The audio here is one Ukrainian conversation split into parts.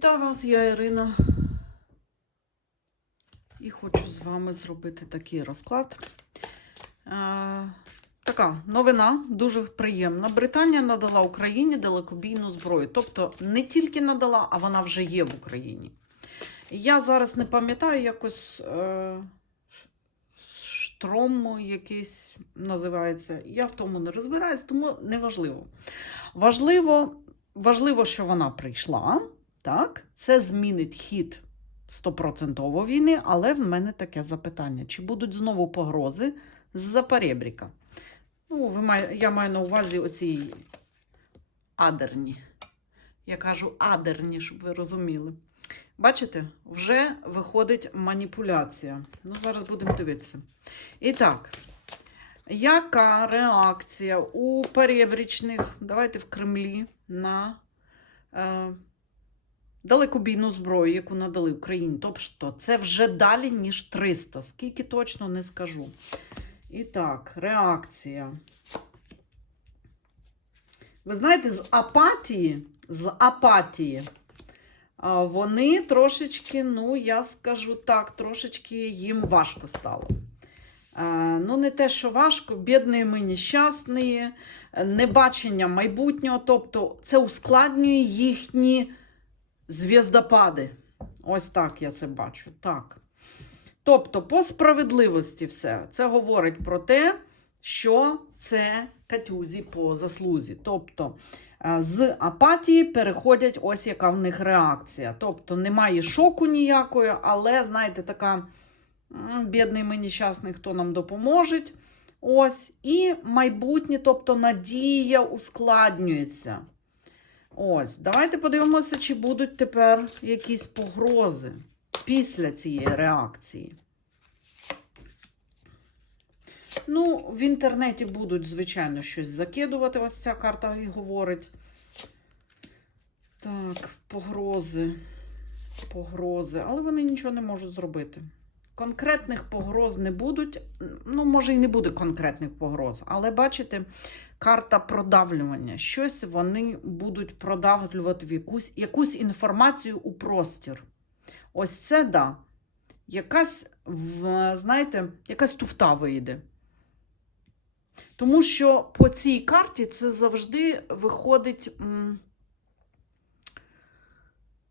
Вітаю вас, я Ірина. І хочу з вами зробити такий розклад. Е, така новина, дуже приємна. Британія надала Україні далекобійну зброю. Тобто не тільки надала, а вона вже є в Україні. Я зараз не пам'ятаю, якось е, штром якийсь називається. Я в тому не розбираюсь, тому не важливо. Важливо, важливо, що вона прийшла. Так, це змінить хід стопроцентово війни, але в мене таке запитання: чи будуть знову погрози з-за перебріка? Ну, ви має, я маю на увазі оці адерні. Я кажу адерні, щоб ви розуміли. Бачите, вже виходить маніпуляція. Ну, зараз будемо дивитися. І так, яка реакція у перебрічних, давайте в Кремлі на. Е, далекобійну зброю, яку надали Україні. Тобто це вже далі, ніж 300. Скільки точно не скажу. І так, реакція. Ви знаєте, з апатії, з апатії, вони трошечки, ну, я скажу так, трошечки їм важко стало. Ну, не те, що важко, бідні ми нещасні, небачення майбутнього. Тобто, це ускладнює їхні зв'яздопади. Ось так я це бачу. Так. Тобто, по справедливості все. Це говорить про те, що це катюзі по заслузі. Тобто, е, з апатії переходять ось яка в них реакція. Тобто, немає шоку ніякої, але, знаєте, така бідний ми нещасний, хто нам допоможе. Ось, і майбутнє, тобто надія ускладнюється. Ось, давайте подивимося, чи будуть тепер якісь погрози після цієї реакції. Ну, в інтернеті будуть, звичайно, щось закидувати. Ось ця карта і говорить. Так, погрози. Погрози. Але вони нічого не можуть зробити. Конкретних погроз не будуть. Ну, може, і не буде конкретних погроз, але бачите, карта продавлювання. Щось вони будуть продавлювати в якусь, якусь інформацію у простір. Ось це да. Якась, в, знаєте, якась туфта вийде. Тому що по цій карті це завжди виходить м,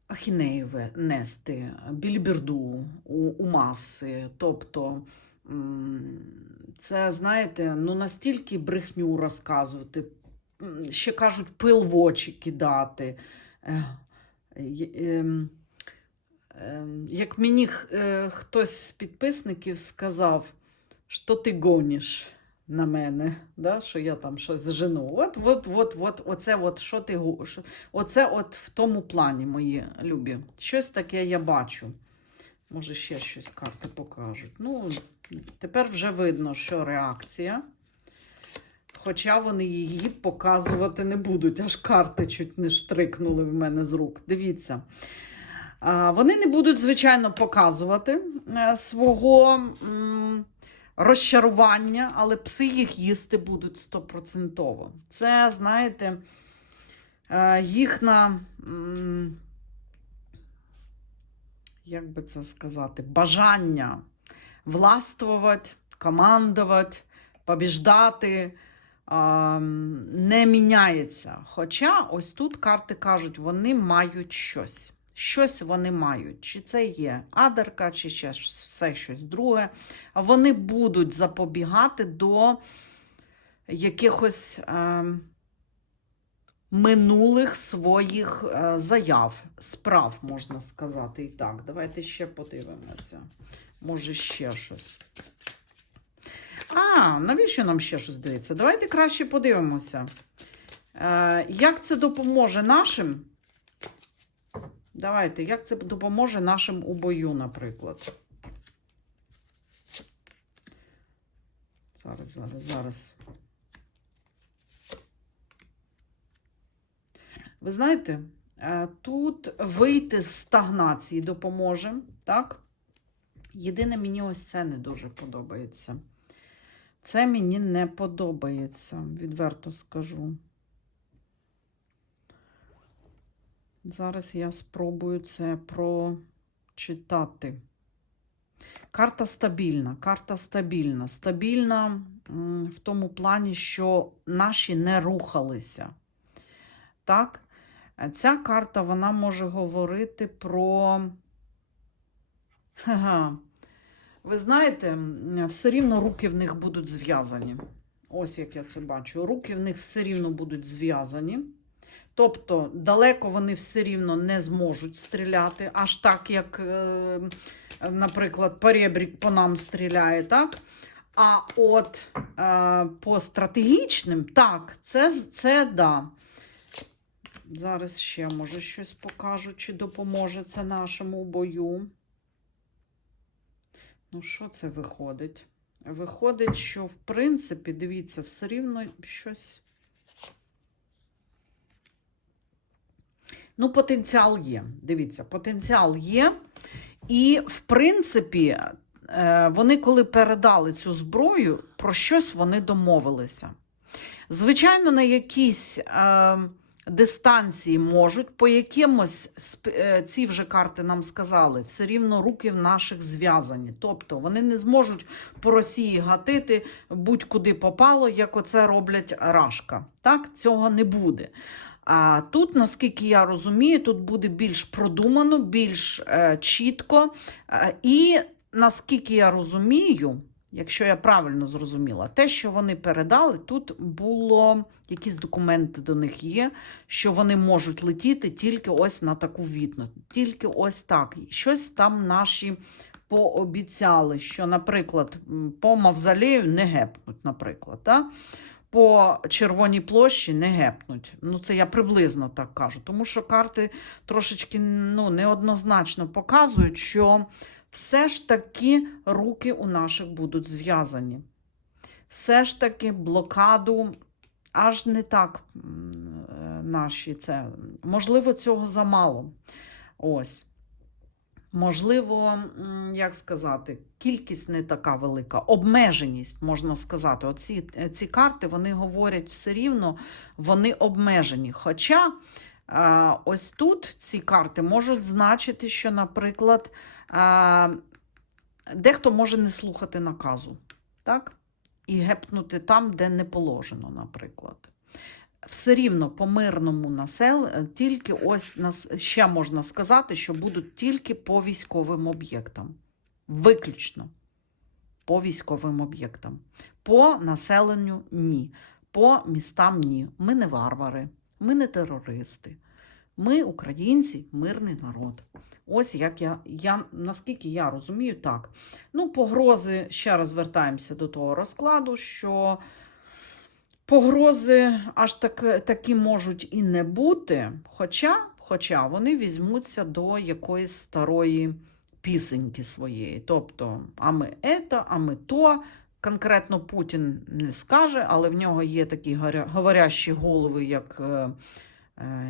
ахінею нести, більберду у, у маси. Тобто. Це, знаєте, ну настільки брехню розказувати, ще кажуть, пил в очі кидати. Ем, ем, Як мені е, хтось з підписників сказав, що ти гониш на мене, да? що я там щось жену. От, от, от, от, оце от, що ти оце от в тому плані, мої любі. Щось таке я бачу. Може, ще щось карти покажуть. Ну, Тепер вже видно, що реакція. Хоча вони її показувати не будуть, аж карти чуть не штрикнули в мене з рук. Дивіться. Вони не будуть, звичайно, показувати е, свого розчарування, але пси їх їсти будуть стопроцентово. Це, знаєте, е, їхня. Як би це сказати, бажання властвувати, командувати, побіждати не міняється. Хоча ось тут карти кажуть, вони мають щось. Щось вони мають. Чи це є адерка, чи ще все щось друге. Вони будуть запобігати до якихось е, минулих своїх е, заяв, справ, можна сказати. І так, давайте ще подивимося. Може, ще щось. А, навіщо нам ще щось дивиться? Давайте краще подивимося. Е, як це допоможе нашим? Давайте, як це допоможе нашим у бою, наприклад. Зараз, зараз, зараз. Ви знаєте, е, тут вийти з стагнації допоможе, так? Єдине, мені ось це не дуже подобається. Це мені не подобається, відверто скажу. Зараз я спробую це прочитати. Карта стабільна. Карта стабільна. Стабільна в тому плані, що наші не рухалися. Так? Ця карта вона може говорити про. Ха-ха. Ви знаєте, все рівно руки в них будуть зв'язані. Ось як я це бачу. Руки в них все рівно будуть зв'язані. Тобто далеко вони все рівно не зможуть стріляти, аж так, як, е, наприклад, перебрік по нам стріляє, так? А от е, по стратегічним, так, це, це да. Зараз ще, може, щось покажу, чи допоможе це нашому бою. Ну, що це виходить? Виходить, що, в принципі, дивіться, все рівно щось. Ну, потенціал є. Дивіться, потенціал є. І, в принципі, е, вони, коли передали цю зброю, про щось вони домовилися. Звичайно, на якійсь е, дистанції можуть, по якимось е, ці вже карти нам сказали, все рівно руки в наших зв'язані. Тобто вони не зможуть по Росії гатити будь-куди попало, як оце роблять Рашка. Так, цього не буде. А тут, наскільки я розумію, тут буде більш продумано, більш е, чітко. Е, і наскільки я розумію, якщо я правильно зрозуміла, те, що вони передали, тут було якісь документи до них є, що вони можуть летіти тільки ось на таку відповідь, тільки ось так. Щось там наші пообіцяли, що, наприклад, по мавзолею не гепнуть, наприклад. Да? по Червоній площі не гепнуть. Ну, це я приблизно так кажу. Тому що карти трошечки ну, неоднозначно показують, що все ж таки руки у наших будуть зв'язані. Все ж таки блокаду аж не так е, наші це. Можливо, цього замало. Ось. Можливо, як сказати, кількість не така велика, обмеженість, можна сказати. Оці е, ці карти вони говорять все рівно, вони обмежені. Хоча е, ось тут ці карти можуть значити, що, наприклад, дехто може не слухати наказу, так? І гепнути там, де не положено, наприклад. Все рівно по мирному насел, тільки ось нас ще можна сказати, що будуть тільки по військовим об'єктам. Виключно по військовим об'єктам. По населенню ні. По містам ні. Ми не варвари, ми не терористи. Ми, українці, мирний народ. Ось як я, я наскільки я розумію, так. Ну, погрози, ще раз вертаємося до того розкладу, що погрози аж так, такі можуть і не бути, хоча, хоча вони візьмуться до якоїсь старої пісеньки своєї. Тобто, а ми ето, а ми то. Конкретно Путін не скаже, але в нього є такі говорящі голови, як, е,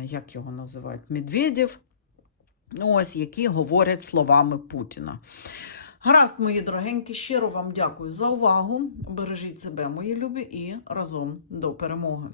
як його називають, Медведєв, ось, які говорять словами Путіна. Гаразд, мої дорогенькі, щиро вам дякую за увагу. Бережіть себе, мої любі, і разом до перемоги.